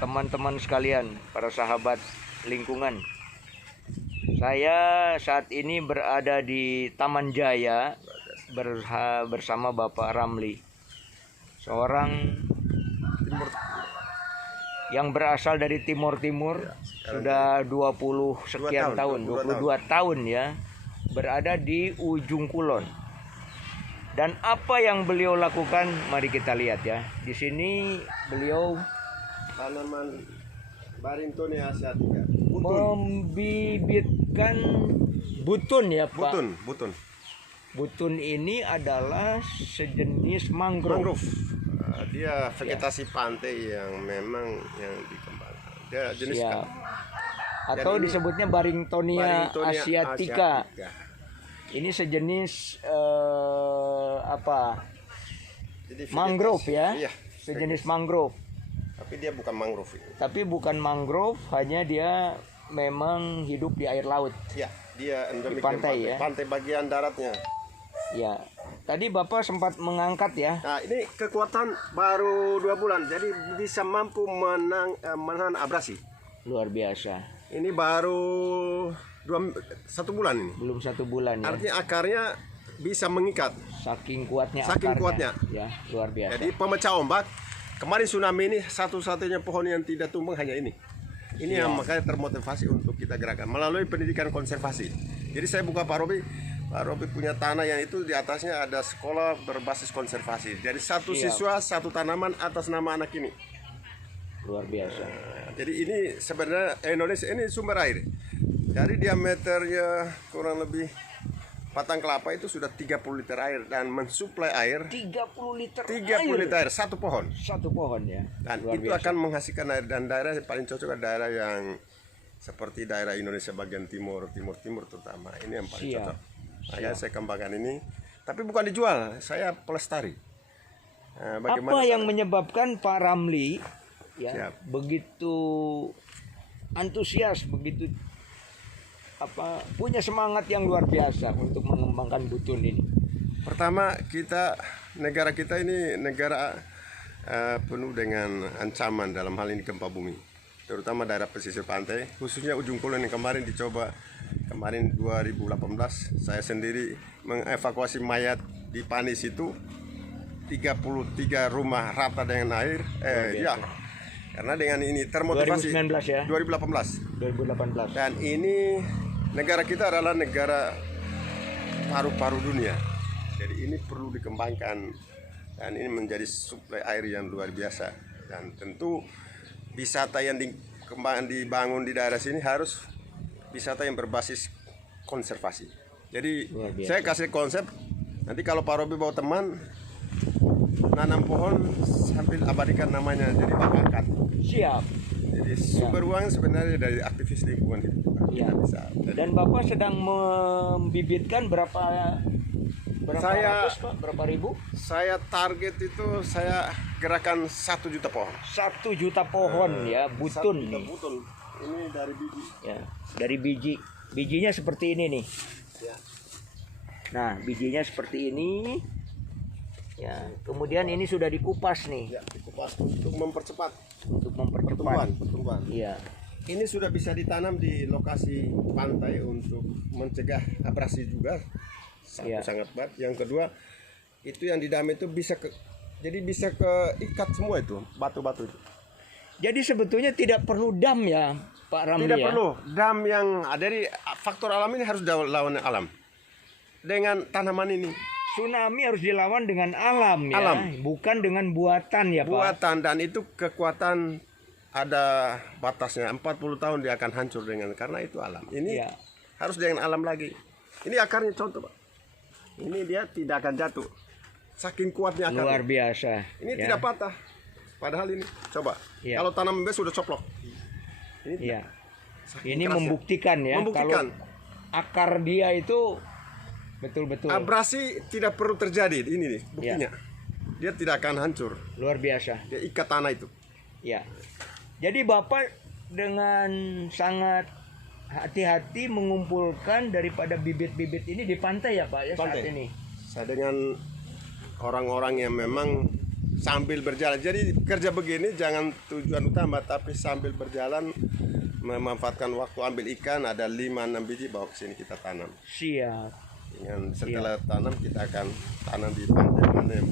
teman-teman sekalian, para sahabat lingkungan. Saya saat ini berada di Taman Jaya bersama Bapak Ramli, seorang yang berasal dari Timur-Timur, sudah 20 sekian tahun, 22 tahun ya, berada di ujung kulon. Dan apa yang beliau lakukan, mari kita lihat ya. Di sini beliau tanaman Barringtonia asiatica, membibitkan butun ya Pak. Butun. Butun ini adalah sejenis mangrove. Dia vegetasi pantai yang memang yang dikembangkan. Dia jenis atau jadi disebutnya Barringtonia asiatica. Ini sejenis Jadi mangrove ya. Iya, sejenis mangrove. Tapi dia bukan mangrove ini. Tapi bukan mangrove, hanya dia memang hidup di air laut. Ya, dia endemik di pantai ya. Pantai bagian daratnya. Ya. Tadi Bapak sempat mengangkat ya. Nah, ini kekuatan baru 2 bulan, jadi bisa mampu menahan abrasi. Luar biasa. Ini baru 1 bulan ini. Belum 1 bulan ya. Artinya akarnya bisa mengikat. Saking kuatnya Saking akarnya. kuatnya. Ya, luar biasa. Jadi pemecah ombak. Kemarin tsunami ini satu-satunya pohon yang tidak tumbang hanya ini. Ini yang makanya termotivasi untuk kita gerakan melalui pendidikan konservasi. Jadi saya buka Pak Robi punya tanah yang itu di atasnya ada sekolah berbasis konservasi. Jadi satu siswa satu tanaman atas nama anak ini. Luar biasa. Jadi ini sebenarnya Indonesia ini sumber air. Dari diameternya kurang lebih batang kelapa itu sudah 30 liter air dan mensuplai air 30 liter 30 liter air satu pohon. Satu pohon ya. Dan luar itu biasa. akan menghasilkan air, dan daerah yang paling cocok adalah daerah yang seperti daerah Indonesia bagian timur terutama. Ini yang paling cocok. Makanya saya kembangkan ini, tapi bukan dijual, saya pelestari. Apa yang menyebabkan Pak Ramli ya begitu antusias, begitu punya semangat yang luar biasa untuk mengembangkan butun ini? Pertama, negara kita ini negara penuh dengan ancaman dalam hal ini gempa bumi, terutama daerah pesisir pantai, khususnya ujung kulon yang kemarin dicoba. Kemarin 2018 saya sendiri mengevakuasi mayat di Panis itu 33 rumah rata dengan air. Karena dengan ini termotivasi 2019 ya. 2018. Dan ini negara kita adalah negara paru-paru dunia. Jadi ini perlu dikembangkan dan ini menjadi suplai air yang luar biasa. Dan tentu wisata yang dibangun di daerah sini harus wisata yang berbasis konservasi. Jadi saya kasih konsep, nanti kalau Pak Robi bawa teman nanam pohon sambil abadikan namanya, jadi Bapak angkat. Siap. Jadi sumber uang sebenarnya dari aktivis lingkungan itu. Ya. Dan Bapak sedang membibitkan berapa ratus Pak? Berapa ribu? Saya target itu saya gerakan 1 juta pohon. 1 juta pohon ya, butun. 1 juta butun. Ini dari biji. Ya, dari biji. Bijinya seperti ini nih. Ya. Nah, bijinya seperti ini. Ya, kemudian ini sudah dikupas nih. Ya, dikupas untuk mempercepat. Pertumbuhan. Iya. Ini sudah bisa ditanam di lokasi pantai untuk mencegah abrasi juga. Sangat baik. Yang kedua, itu yang di dam itu bisa keikat semua itu batu-batu itu. Jadi sebetulnya tidak perlu dam ya, Pak Ramli. Tidak perlu dam yang ada di faktor alam ini harus lawan alam. Dengan tanaman ini. Tsunami harus dilawan dengan alam ya, bukan dengan buatan ya Pak. Buatan, dan itu kekuatan ada batasnya. 40 tahun dia akan hancur karena itu alam. Ini harus dengan alam lagi. Ini akarnya contoh Pak. Ini dia tidak akan jatuh. Saking kuatnya akarnya. Luar biasa. Ini tidak patah. Padahal ini coba. Kalau tanam bebek sudah coplok. Ini membuktikan ya. Kalau akar dia itu betul-betul. Abrasi tidak perlu terjadi. Ini nih buktinya. Dia tidak akan hancur. Luar biasa. Dia ikat tanah itu. Ya. Jadi Bapak dengan sangat hati-hati mengumpulkan daripada bibit-bibit ini di pantai ya Pak ya, saat ini. Saya dengan orang-orang yang memang sambil berjalan. Jadi kerja begini jangan tujuan utama, tapi sambil berjalan memanfaatkan waktu ambil ikan. Ada 5-6 biji bawa ke sini kita tanam. Siap. Dengan setelah tanam kita akan tanam di pantai mana yang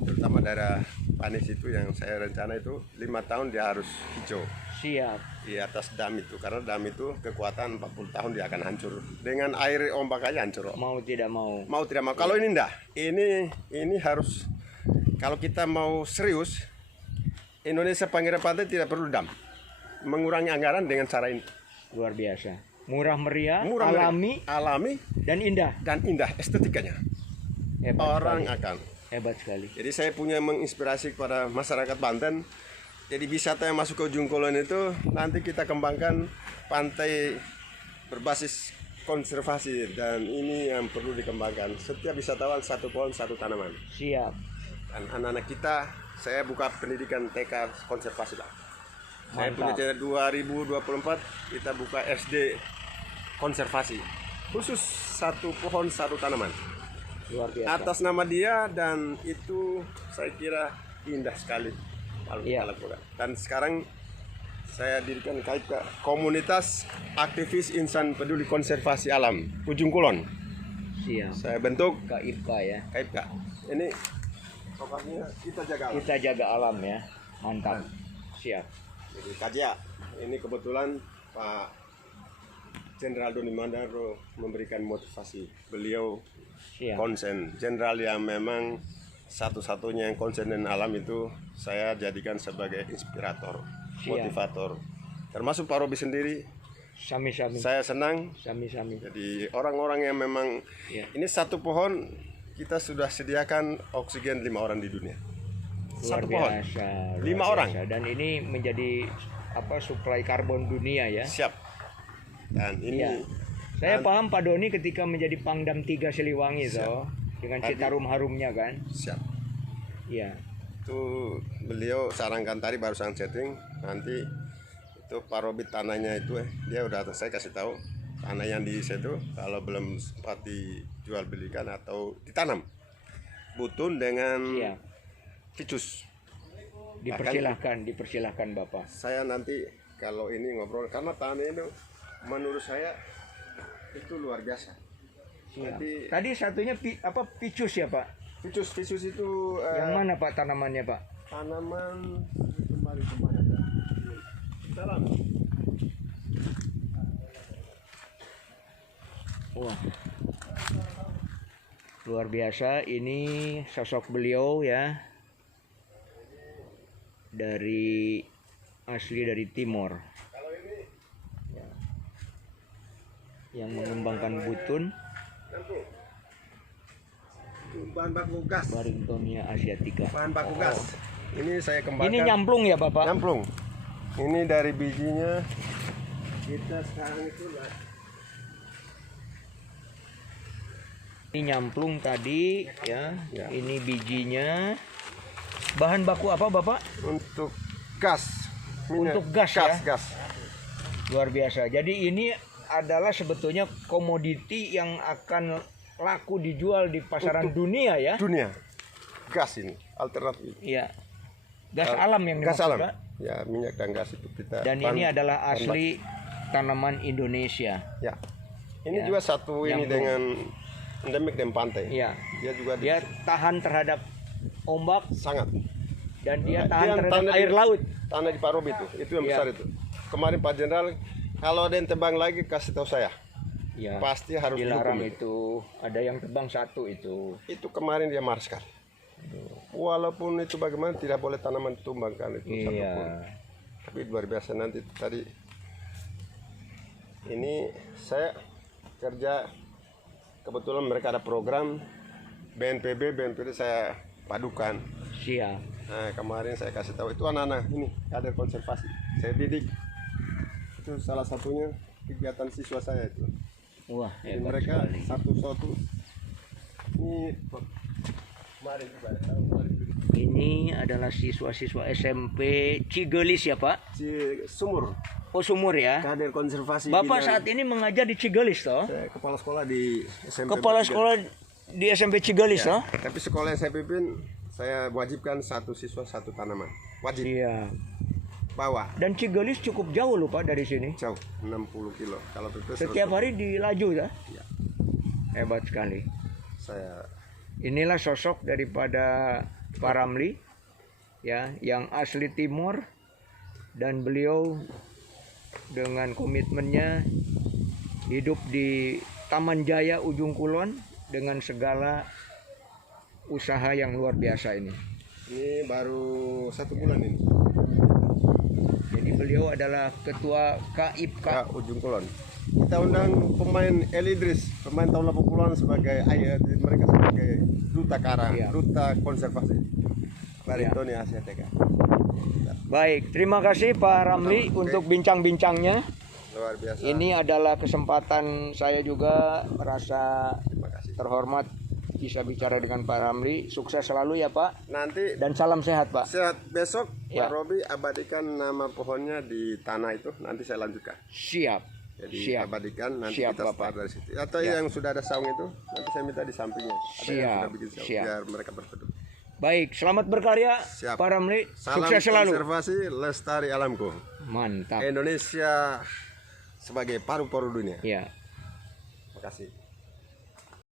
terutama daerah Panis itu yang saya rencana itu 5 tahun dia harus hijau. Siap. Di atas dam itu, karena dam itu kekuatan 40 tahun dia akan hancur. Dengan air ombak aja hancur. Mau tidak mau. Mau tidak mau. Kalau ini enggak, ini harus, kalau kita mau serius, Indonesia Pinggiran Pantai tidak perlu dam. Mengurangi anggaran dengan cara ini. Luar biasa. Murah meriah, Murah, alami dan indah estetikanya. Hebat Orang sekali. akan. Hebat sekali. Jadi saya punya menginspirasi kepada masyarakat Banten. Jadi wisata yang masuk ke Ujung Kulon itu nanti kita kembangkan pantai berbasis konservasi, dan ini yang perlu dikembangkan. Setiap wisatawan satu pohon satu tanaman. Siap. Dan anak-anak kita, saya buka pendidikan TK konservasi lah. Saya punya Mantap. cara 2024 kita buka SD konservasi. Khusus satu pohon satu tanaman. Luar biasa. Atas nama dia, dan itu saya kira indah sekali kalau kita Iya. lakukan. Dan sekarang saya dirikan KIPK, Komunitas Aktivis Insan Peduli Konservasi Alam Ujung Kulon. Siap. Saya bentuk KIPK ya. KIPK. Ini pokoknya kita jaga alam. Kita jaga alam ya. Mantap. Siap. Jadi KJA, ini kebetulan Pak Jenderal Doni Mandaro memberikan motivasi. Beliau Siap. konsen, jenderal yang memang satu-satunya yang konsen dengan alam itu saya jadikan sebagai inspirator, Siap. motivator. Termasuk Pak Robi sendiri, Sami-sami. saya senang. Sami-sami. Jadi orang-orang yang memang, Ya. ini satu pohon kita sudah sediakan oksigen 5 orang di dunia. Luar Satu pohon, biasa. 5 luar orang. biasa. Dan ini menjadi suplai karbon dunia ya. Siap. Dan ini Iya. Saya paham Pak Doni ketika menjadi Pangdam 3 Siliwangi toh, dengan citarum harumnya kan. siap. Iya. Itu beliau sarankan tadi barusan setting, nanti itu Pak Robi tanahnya itu dia udah saya kasih tahu tanah yang di situ kalau belum sempat dijual belikan atau ditanam butun dengan Iya. ficus. Dipersilahkan Bapak. Saya nanti kalau ini ngobrol, karena tanah itu menurut saya itu luar biasa. Siap. Nanti Tadi satunya picus ya Pak? ficus itu Yang mana Pak tanamannya Pak? tanaman kemarin dalam. Wah. Luar biasa, ini sosok beliau ya. Asli dari Timor. Ya. Yang mengembangkan butun Bahan baku gas. Barringtonia asiatica. Bahan baku gas. Ini saya kembangkan. Ini nyamplung ya Bapak? Nyamplung. Ini dari bijinya kita sekarang itu Ini nyamplung tadi ya. Ya. Ini bijinya. Bahan baku apa Bapak? untuk gas. Minyak. Untuk gas ya? Gas. Luar biasa. Jadi ini adalah sebetulnya komoditi yang akan laku dijual di pasaran dunia ya. Dunia. Gas ini alternatif. Iya. Gas alam yang Gas dimaksud, alam. Pak. Ya, minyak dan gas itu kita. Dan ini adalah asli tanaman Indonesia. Ya. Ini Ya. juga satu ini Nyambung. dengan endemik dan pantai. Iya. Dia juga Dia tahan terhadap ombak sangat. dan dia Dia tahan terhadap tanah air di- laut. Tanah di Pak Robi itu yang Iya. besar itu. Kemarin Pak Jenderal, kalau ada yang tebang lagi kasih tahu saya. Ya. Pasti harus Dilarang dihukum itu. Ada yang tebang satu itu. Itu kemarin dia marah sekali. Walaupun itu bagaimana tidak boleh tanaman ditumbangkan itu satu Iya. pun. Tapi luar biasa nanti tadi. Ini saya kerja, kebetulan mereka ada program BNPB saya padukan. Siap. Nah, kemarin saya kasih tahu itu anak-anak ini kader konservasi. Saya didik. Itu salah satunya kegiatan siswa saya itu. Wah, Jadi hebat mereka sekali. satu-satu ini kemarin juga tahun 2000. Ini adalah siswa-siswa SMP Cigelis ya Pak? Sumur Oh Sumur ya. kader konservasi. Bapak bidang- saat ini mengajar di Cigelis toh? saya kepala sekolah di SMP. Kepala 3. sekolah di SMP Cigelis Ya, toh? tapi sekolah yang saya pimpin saya wajibkan satu siswa satu tanaman. Wajib. Iya. Bawa. Dan Cigelis cukup jauh loh Pak dari sini. Jauh, 60 kilo. Kalau itu Setiap hari dilaju ya? Iya. Hebat sekali. Saya Inilah sosok daripada Pak Ramli ya, yang asli Timor, dan beliau dengan komitmennya hidup di Taman Jaya Ujung Kulon dengan segala usaha yang luar biasa ini. ini baru 1 bulan ini. Jadi beliau adalah ketua KIPK. Ujung Kulon. Kita undang pemain Elidris, pemain tahun 80-an sebagai mereka sebagai duta karang, Iya. duta konservasi. Baritoni Iya. Asia Tenggara. Baik, terima kasih Pak Ramli untuk bincang-bincangnya. Luar biasa. Ini adalah kesempatan saya juga merasa Terima kasih. terhormat bisa bicara dengan Pak Ramli. Sukses selalu ya Pak, Nanti dan salam sehat Pak. sehat besok Ya. Pak Robi abadikan nama pohonnya di tanah itu, nanti saya lanjutkan. Siap. Jadi Siap. abadikan, nanti Siap, kita Bapak. start dari situ. Atau Ya. yang sudah ada saung itu, nanti saya minta di sampingnya. Ada yang Siap, sudah bikin saung, siap. biar mereka berteduh. Baik, selamat berkarya Siap. Pak Ramli. Salam Sukses selalu. konservasi, lestari alamku. Mantap. Indonesia sebagai paru-paru dunia. Ya. Terima kasih.